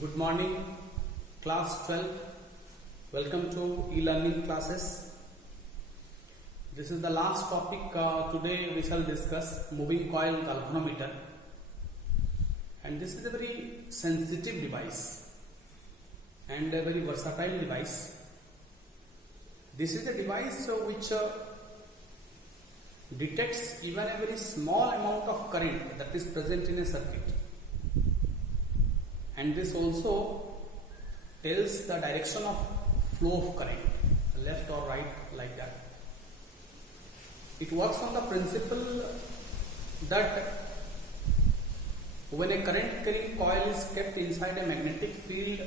Good morning, class 12. Welcome to e-learning classes. This is the last topic. Today we shall discuss moving coil galvanometer, and this is a very sensitive device and a very versatile device. This is a device which detects even a very small amount of current that is present in a circuit, and this also tells the direction of flow of current, left or right, like that. It works on the principle that when a current carrying coil is kept inside a magnetic field,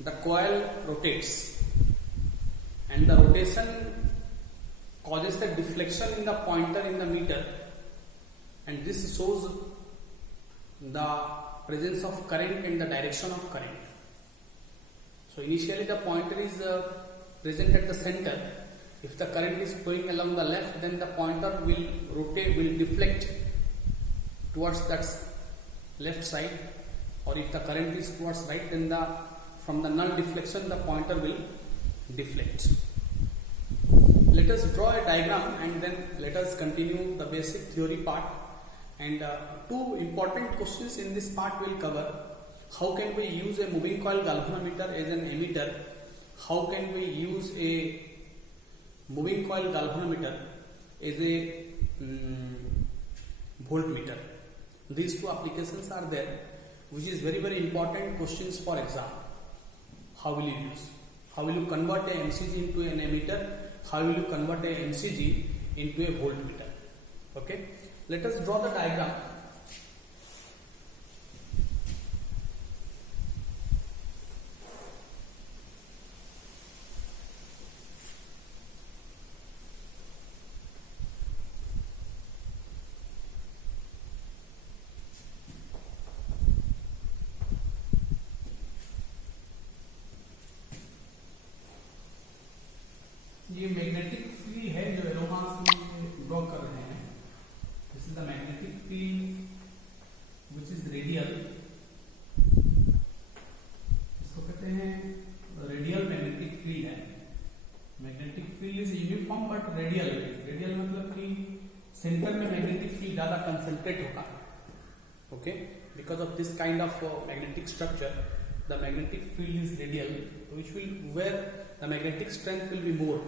the coil rotates, and the rotation causes a deflection in the pointer in the meter, and this shows the presence of current and the direction of current. So initially the pointer is present at the center. If the current is going along the left, then the pointer will rotate, will deflect towards that left side, or if the current is towards right, then from the null deflection the pointer will deflect. Let us draw a diagram and then let us continue the basic theory part. And two important questions in this part will cover: how can we use a moving coil galvanometer as an emitter? How can we use a moving coil galvanometer as a voltmeter? These two applications are there, which is very, very important questions for exam. How will you use? How will you convert a MCG into an emitter? How will you convert a MCG into a voltmeter? Okay. Let us draw the diagram. ये magnetic field है जो एरोमास में ड्रॉ कर रहे हैं. This is the magnetic field which is radial. इसको कहते हैं रेडियल मैग्नेटिक फील्ड है. Magnetic field is uniform but radial. Radial मतलब कि सेंटर में मैग्नेटिक फील्ड ज्यादा कंसंट्रेट होगा. Okay, because of this kind of magnetic structure the magnetic field is radial, which will where the magnetic strength will be more.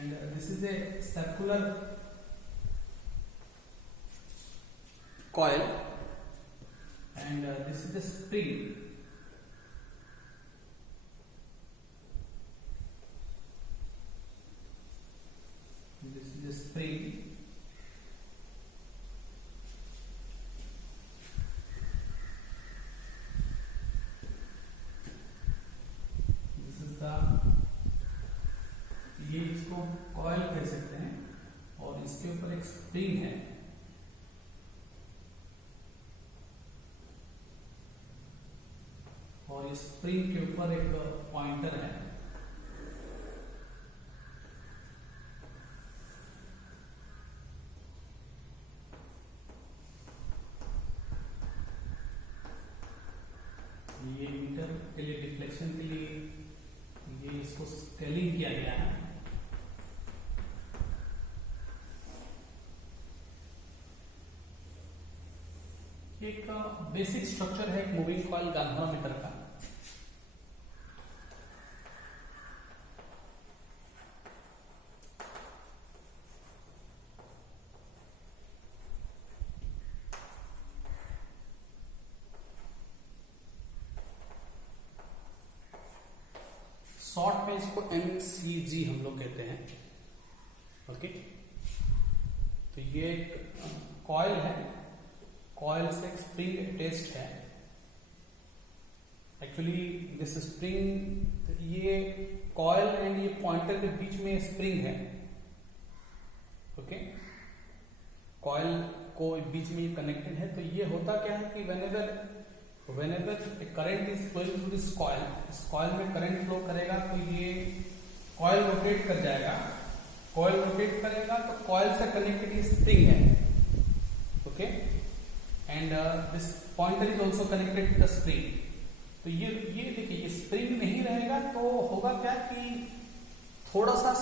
And this is a circular coil, and this is the spring. This is the spring. ये इसको कॉइल कह सकते हैं, और इसके ऊपर एक स्प्रिंग है. और इस स्प्रिंग के ऊपर एक पॉइंटर है. ये मीटर के लिए डिफ्लेक्शन के लिए ये इसको स्केलिंग किया गया है. एक बेसिक स्ट्रक्चर है एक मूविंग कॉइल galvanometer का. शॉर्ट में इसको MCG हम लोग कहते हैं. ओके, तो ये एक कॉइल है. कॉइल से एक स्प्रिंग अटैच्ड है. एक्चुअली दिस स्प्रिंग, ये कॉइल एंड ये पॉइंटर के बीच में स्प्रिंग है. ओके, कॉइल को बीच में कनेक्टेड है. तो ये होता क्या है कि whenever a current is flowing through this coil, इस कॉइल में करंट फ्लो करेगा तो ये कॉइल रोटेट कर जाएगा. कॉइल रोटेट करेगा तो कॉइल से कनेक्टेड स्प्रिंग है. Okay, and this pointer is also connected to the spring. तो ये देखिए, ये स्प्रिंग नहीं रहेगा तो होगा क्या कि थोड़ा सा,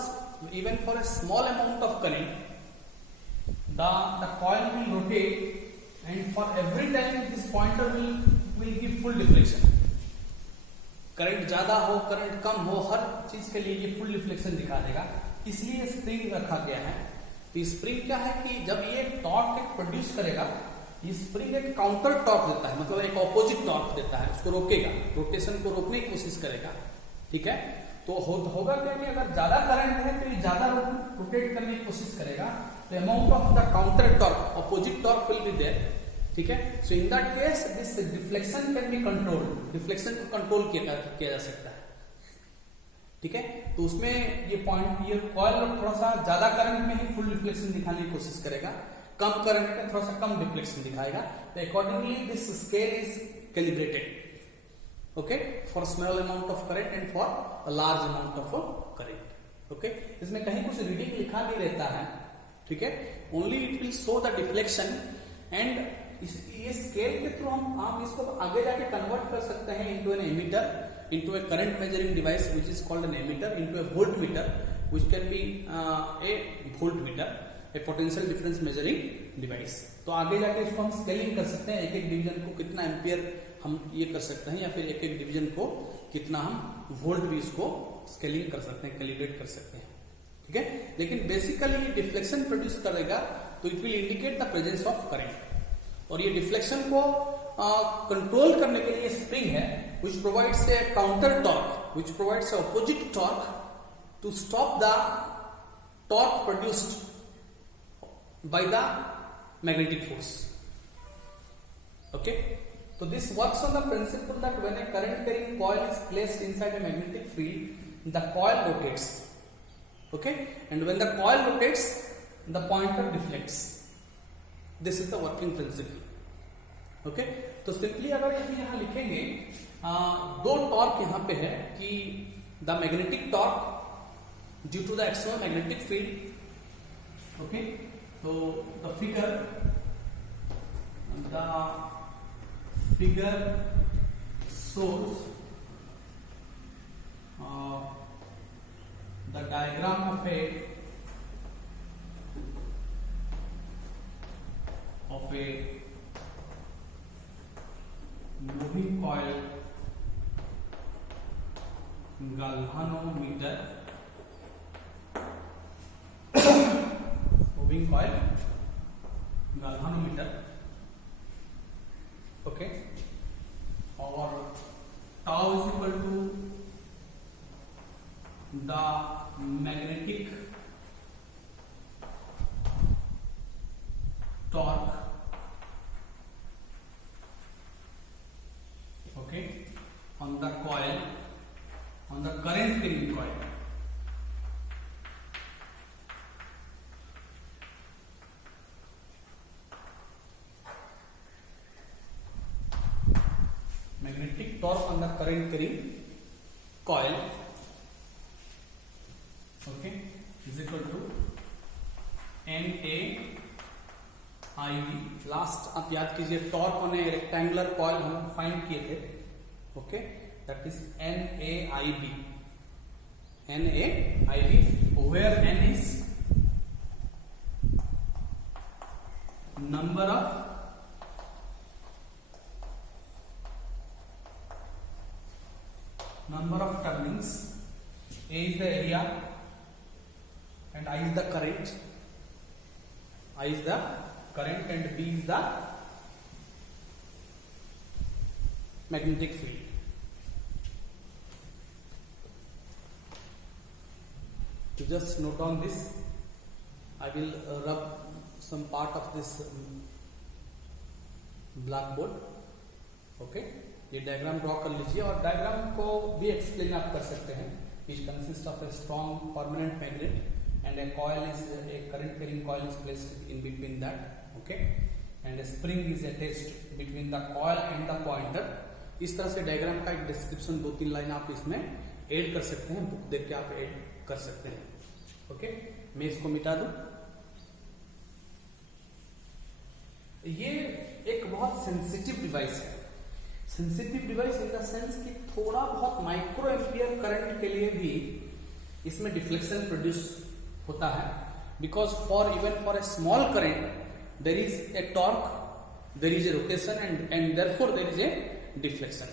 even for a small amount of current the coil will rotate and for every time this pointer will give full deflection। Current ज्यादा हो करंट कम हो, हर चीज के लिए ये फुल डिफ्लेक्शन दिखा देगा, इसलिए स्प्रिंग रखा गया है। तो स्प्रिंग क्या है कि जब ये टॉर्क एक प्रोड्यूस करेगा, ये स्प्रिंग एक काउंटर टॉर्क देता है, मतलब एक ऑपोजिट टॉर्क देता है, उसको रोकेगा, रोटेशन को रोकने की कोशिश करेगा। ठीक है, तो होगा क्या कि अगर ज्यादा करंट है तो ये ज्यादा रोटेट करने की कोशिश करेगा, तो amount of the counter torque, opposite torque will be there. ठीक है, so in that case this deflection can be controlled, deflection को कंट्रोल किया जा सकता है। ठीक है, तो उसमें ये कॉइल थोड़ा सा ज्यादा करंट में ही फुल डिफ्लेक्शन दिखाने की कोशिश करेगा, कम करंट में थोड़ा सा कम डिफ्लेक्शन दिखाएगा। तो accordingly this scale is calibrated, okay, for small amount of current and for a large amount of current. Okay, इसमें कहीं कुछ रीडिंग लिखा नहीं रहता है। ठीक है, only it will show the deflection and ये स्केल के थ्रू हम इसको आगे जाके कन्वर्ट कर सकते हैं into an ammeter, into a current measuring device which is called an ammeter, into a voltmeter which can be a voltmeter, a potential difference measuring device। तो आगे जाके इसको हम स्केलिंग कर सकते हैं, एक एक डिवीजन को कितना एम्पियर हम ये कर सकते हैं, या फिर एक एक डिवीजन को कितना हम वोल्ट भी इसको स्केलिंग कर सकते हैं, कैलिब्रेट कर सकते हैं। ठीक है, लेकिन बेसिकली ये डिफ्लेक्शन प्रोड्यूस करेगा तो it will indicate the presence of current, और ये डिफ्लेक्शन को कंट्रोल करने के लिए स्प्रिंग है which provides a counter torque, which provides a opposite torque to stop the torque produced by the magnetic force। Okay, so this works on the principle that when a current carrying coil is placed inside a magnetic field, the coil rotates, okay, and when the coil rotates the pointer deflects। This is the working principle। Okay, तो simply अगर यहां लिखेंगे, दो torque यहां पे है कि the magnetic torque due to the external magnetic field. Okay, तो the figure shows the diagram of a moving coil galvanometer, moving coil galvanometer। Okay, और tau is equal to the magnetic torque, okay, on the coil, on the current carrying coil। magnetic torque on the current carrying coil, okay, is equal to NAIV। Last आप याद कीजिए, torque on a rectangular coil हम find किए थे, okay, that is NAIV, where N is number of turnings, A is the area and I is the current, and B is the magnetic field। To just note down this, I will rub some part of this blackboard, okay। ये diagram draw कर लीजिए, और डायग्राम को भी एक्सप्लेन आप कर सकते हैं। It consist of a strong permanent magnet and A coil is a current carrying coil is placed in between that, okay, and A spring is attached between the coil and the pointer. इस तरह से डायग्राम का एक डिस्क्रिप्शन 2-3 लाइन आप इसमें ऐड कर सकते हैं, बुक देख के आप ऐड कर सकते हैं। ओके, मैं इसको मिटा दूं। ये एक बहुत सेंसिटिव डिवाइस है। Sensitive device in the sense कि थोड़ा बहुत माइक्रो एम्पियर करंट के लिए भी इसमें डिफ्लेक्शन प्रोड्यूस होता है, because for even for a small current there is a torque, there is a rotation and therefore there is a deflection.